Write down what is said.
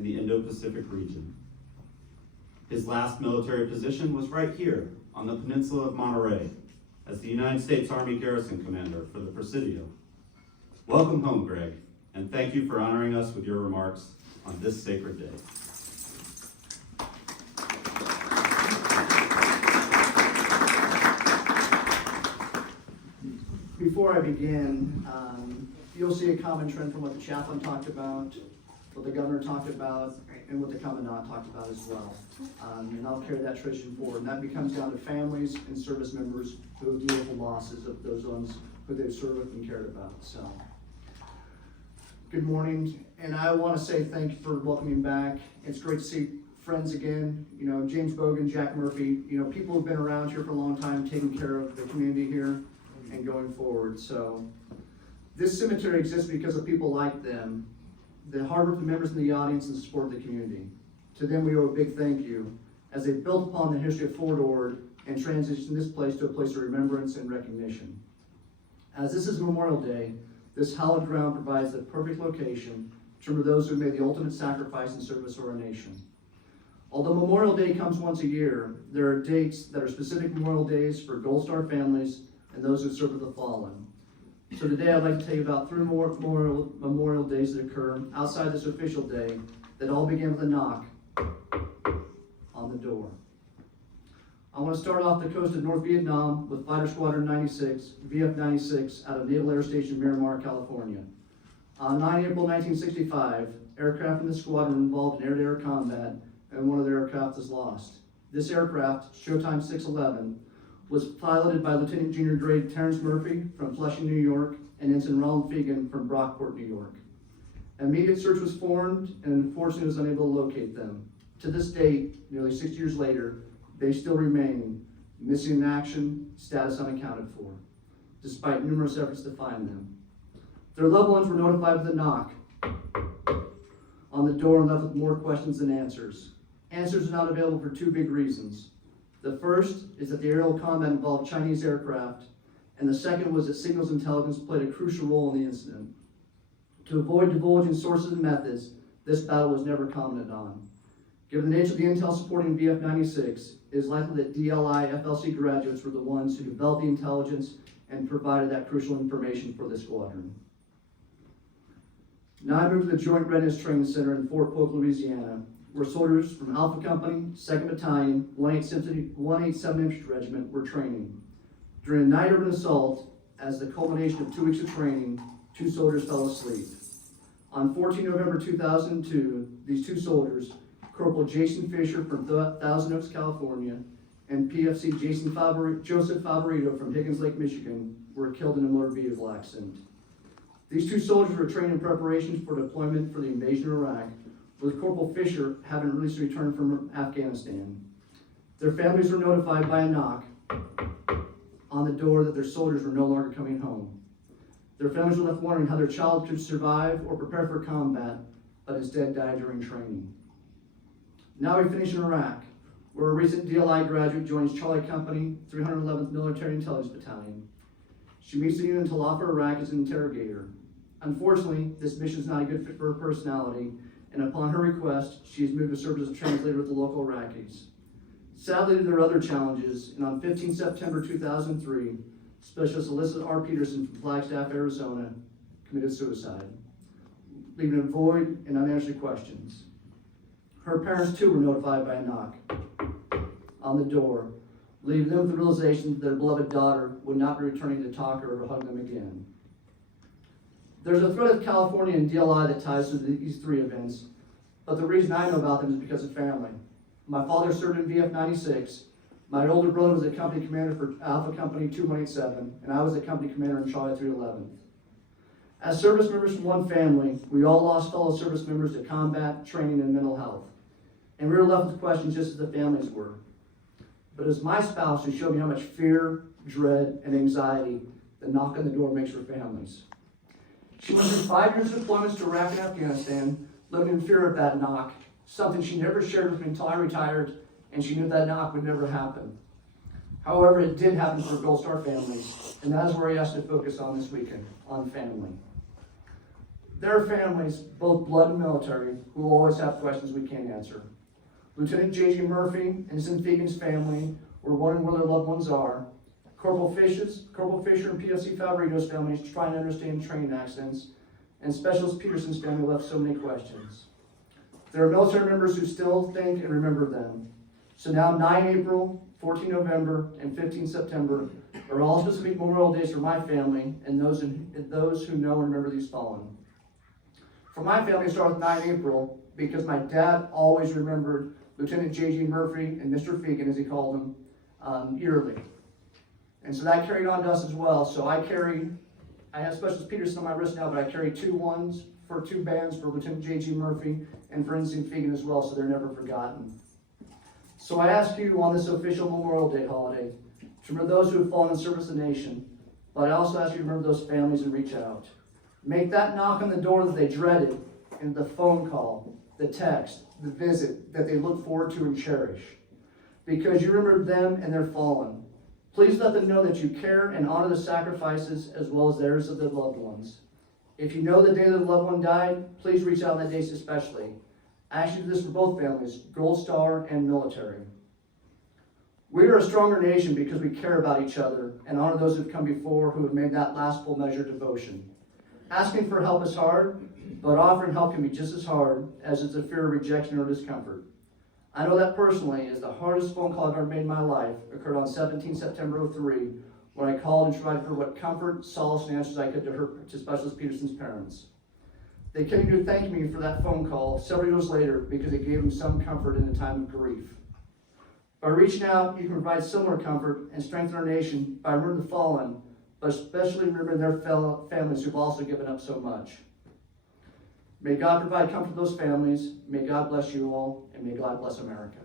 in the Indo-Pacific region. His last military position was right here on the peninsula of Monterey as the United States Army Garrison Commander for the Presidio. Welcome home, Greg, and thank you for honoring us with your remarks on this sacred day. Before I begin, you'll see a common trend from what the chaplain talked about, what the governor talked about, and what the commandant talked about as well. And I'll carry that tradition forward. And that becomes down to families and service members who deal with the losses of those ones who they've served with and cared about. So, good morning, and I want to say thank you for welcoming back. It's great to see friends again. You know, James Bogan, Jack Murphy, you know, people who've been around here for a long time, taking care of the community here and going forward. So this cemetery exists because of people like them, the hard work of the members in the audience and the support of the community. To them we owe a big thank you as they built upon the history of Fort Ord and transitioned this place to a place of remembrance and recognition. As this is Memorial Day, this hallowed ground provides the perfect location to remember those who made the ultimate sacrifice in service to our nation. Although Memorial Day comes once a year, there are dates that are specific Memorial Days for Gold Star families and those who serve with the fallen. So today I'd like to tell you about 3 more Memorial Days that occur outside this official day that all begin with a knock on the door. I want to start off the coast of North Vietnam with Fighter Squadron 96, VF-96, out of Naval Air Station Miramar, California. On 9 April 1965, aircraft from the squadron were involved in air-to-air combat, and one of their aircraft was lost. This aircraft, Showtime 611, was piloted by Lieutenant Junior Grade Terrence Murphy from Flushing, New York, and Ensign Ronald Fegan from Brockport, New York. Immediate search was formed, and unfortunately was unable to locate them. To this date, nearly 6 years later, they still remain missing in action, status unaccounted for, despite numerous efforts to find them. Their loved ones were notified with a knock on the door and left with more questions than answers. Answers are not available for 2 big reasons. The first is that the aerial combat involved Chinese aircraft, and the second was that signals intelligence played a crucial role in the incident. To avoid divulging sources and methods, this battle was never commented on. Given the nature of the intel supporting VF-96, it is likely that DLI FLC graduates were the ones who developed the intelligence and provided that crucial information for the squadron. Now I move to the Joint Readiness Training Center in Fort Polk, Louisiana, where soldiers from Alpha Company, 2nd Battalion, 187 Infantry Regiment were training. During a night urban assault, as the culmination of 2 weeks of training, 2 soldiers fell asleep. On 14 November 2002, these 2 soldiers, Corporal Jason Fisher from Thousand Oaks, California, and PFC Joseph Favorito from Higgins Lake, Michigan, were killed in a motor vehicle accident. These 2 soldiers were trained in preparation for deployment for the invasion of Iraq, with Corporal Fisher having recently returned from Afghanistan. Their families were notified by a knock on the door that their soldiers were no longer coming home. Their families were left wondering how their child could survive or prepare for combat, but instead died during training. Now we finish in Iraq, where a recent DLI graduate joins Charlie Company, 311th Military Intelligence Battalion. She meets the unit in Tal Afar, Iraq as an interrogator. Unfortunately, this mission is not a good fit for her personality, and upon her request, she is moved to serve as a translator with the local Iraqis. Sadly, there are other challenges, and on 15 September 2003, Specialist Alyssa R. Peterson from Flagstaff, Arizona, committed suicide, leaving a void and unanswered questions. Her parents, too, were notified by a knock on the door, leaving them with the realization that their beloved daughter would not be returning to talk or hug them again. There's a thread of California and DLI that ties to these 3 events, but the reason I know about them is because of family. My father served in VF-96, my older brother was a company commander for Alpha Company 2187, and I was the company commander in Charlie 311th. As service members from one family, we all lost fellow service members to combat, training, and mental health, and we were left with questions just as the families were. But as my spouse who showed me how much fear, dread, and anxiety the knock on the door makes for families. She went through 5 years of deployments to Iraq and Afghanistan, living in fear of that knock, something she never shared with me until I retired, and she knew that knock would never happen. However, it did happen for Gold Star families, and that is where I asked to focus on this weekend, on family. There are families, both blood and military, who will always have questions we can't answer. Lieutenant J.G. Murphy and his Fegan's family were wondering where their loved ones are. Corporal Fisher and PFC Favorito's families trying to understand train accidents, and Specialist Peterson's family left so many questions. There are military members who still think and remember them. So now 9 April, 14 November, and 15 September are all specific Memorial Days for my family and those who know and remember these fallen. For my family, it started with 9 April because my dad always remembered Lieutenant J.G. Murphy and Mr. Fegan, as he called them, yearly. And so that carried on to us as well. So I have Specialist Peterson on my wrist now, but I carry 2 ones for 2 bands for Lieutenant J.G. Murphy and for Ensign Fegan as well, so they're never forgotten. So I ask you on this official Memorial Day holiday to remember those who have fallen in service of the nation, but I also ask you to remember those families and reach out. Make that knock on the door that they dreaded, and the phone call, the text, the visit that they look forward to and cherish. Because you remember them and their fallen. Please let them know that you care and honor the sacrifices as well as theirs of their loved ones. If you know the day that the loved one died, please reach out on that day especially. I ask you to do this for both families, Gold Star and military. We are a stronger nation because we care about each other and honor those who have come before who have made that last full measure of devotion. Asking for help is hard, but offering help can be just as hard as it's a fear of rejection or discomfort. I know that personally, as the hardest phone call I've ever made in my life occurred on 17 September 2003, when I called and tried for what comfort, solace, and answers I could to Specialist Peterson's parents. They came to thank me for that phone call several years later because it gave them some comfort in a time of grief. By reaching out, you can provide similar comfort and strengthen our nation by remembering the fallen, but especially remembering their fellow families who've also given up so much. May God provide comfort to those families. May God bless you all, and may God bless America.